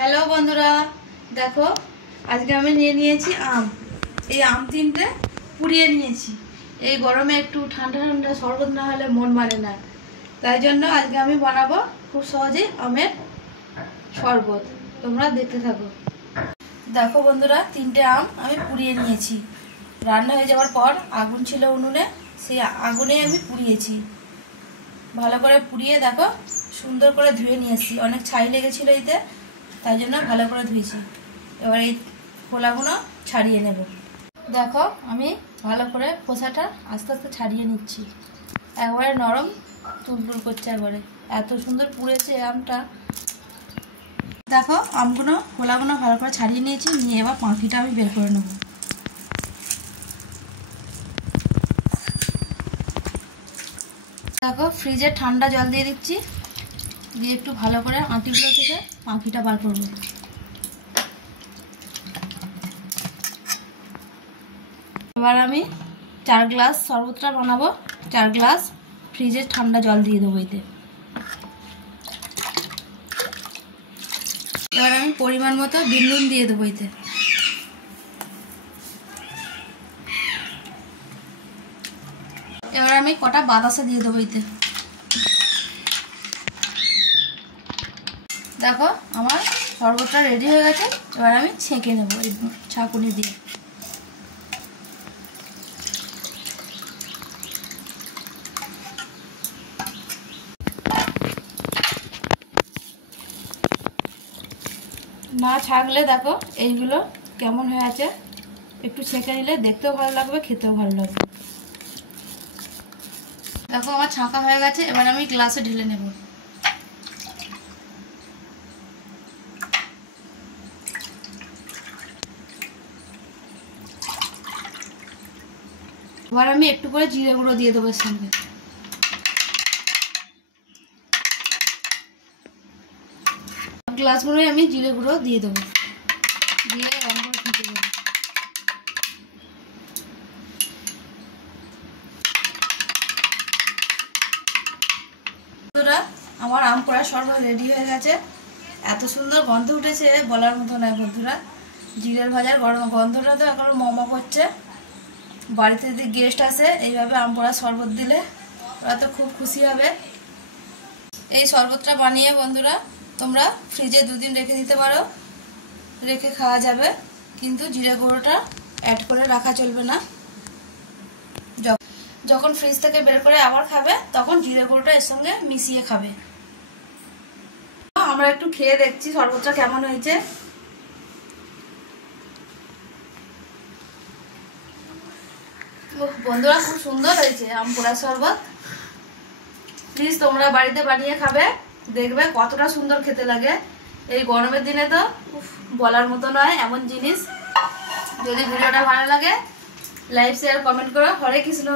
Hello বন্ধুরা, দেখো আজকে আমি নিয়ে নিয়েছি আম। এই আম তিনটে পুড়িয়ে নিয়েছি। এই গরমে একটু ঠান্ডা ঠান্ডা শরবত না হলে মন মানে না, তাই জন্য আজকে আমি বানাবো খুব সহজেই আমের শরবত। তোমরা দেখতে থাকো। দেখো বন্ধুরা, তিনটে আম আমি পুড়িয়ে নিয়েছি। রান্না হয়ে যাওয়ার পর আগুন ছিল উনুনে, সেই আগুনেই আমি পুড়িয়েছি। ভালো করে পুড়িয়ে দেখো সুন্দর করে ধুয়ে নিয়েছি। অনেক ছাই লেগেছিল এতে, তাই জন্য ভালো করে ধুয়েছি। এবার এই খোলাগুলো ছাড়িয়ে নেব। দেখো আমি ভালো করে খোসাটা আস্তে আস্তে ছাড়িয়ে নিচ্ছি। একবারে নরম তুলতুল করছে, একবারে এত সুন্দর পুড়েছে আমটা। দেখো আমগুলো খোলাগুলো ভালো করে ছাড়িয়ে নিয়েছি, নিয়ে এবার পাখিটা আমি বের করে নেব। দেখো ফ্রিজে ঠান্ডা জল দিয়ে দিচ্ছি, দিয়ে একটু ভালো করে আঁটিগুলো থেকে পাখিটা বার করবো। এবার আমি 4 গ্লাস শরবতটা বানাবো। 4 গ্লাস ফ্রিজের ঠান্ডা জল দিয়ে দেবো এতে। এবার আমি পরিমাণ মতো বিট নুন দিয়ে দেবো এতে। এবার আমি কটা বাতাসা দিয়ে দেবো এতে। দেখো আমার শরবতটা রেডি হয়ে গেছে। এবার আমি ছেঁকে নেবো এই ছাঁকুনি দিয়ে। না ছাঁকলে দেখো এইগুলো কেমন হয়ে আছে। একটু ছেঁকে নিলে দেখতেও ভালো লাগবে, খেতেও ভালো লাগবে। দেখো আমার ছাঁকা হয়ে গেছে। এবার আমি গ্লাসে ঢেলে নেব। এবার আমি একটু করে জিরে গুঁড়ো দিয়ে দেবো এর সঙ্গে। গ্লাসগুলোই আমি জিরে গুঁড়ো দিয়ে দেবো, দিয়ে রং করে ফুটে দেবো। বন্ধুরা, আমার আম পোড়া শরবত রেডি হয়ে গেছে। এত সুন্দর গন্ধ উঠেছে বলার মতো নয় বন্ধুরা। জিরের ভাজার গন্ধটা তো এখন মমা করছে। বাড়িতে যদি গেস্ট আসে এইভাবে আম পোড়া শরবত দিলে ওরা তো খুব খুশি হবে। এই শরবতটা বানিয়ে বন্ধুরা তোমরা ফ্রিজে 2 দিন রেখে দিতে পারো, রেখে খাওয়া যাবে। কিন্তু জিরে গুঁড়োটা অ্যাড করে রাখা চলবে না। যখন ফ্রিজ থেকে বের করে আবার খাবে তখন জিরে গুঁড়োটা এর সঙ্গে মিশিয়ে খাবে। আমরা একটু খেয়ে দেখছি শরবতটা কেমন হয়েছে। বন্ধুরা খুব সুন্দর হয়েছে আম পোড়া শরবত। প্লিজ তোমরা বাড়িতে বানিয়ে খাবে, দেখবে কতটা সুন্দর খেতে লাগে। এই গরমের দিনে তো বলার মতো নয় এমন জিনিস। যদি ভিডিওটা ভালো লাগে লাইক শেয়ার কমেন্ট করো। হরে কৃষ্ণ।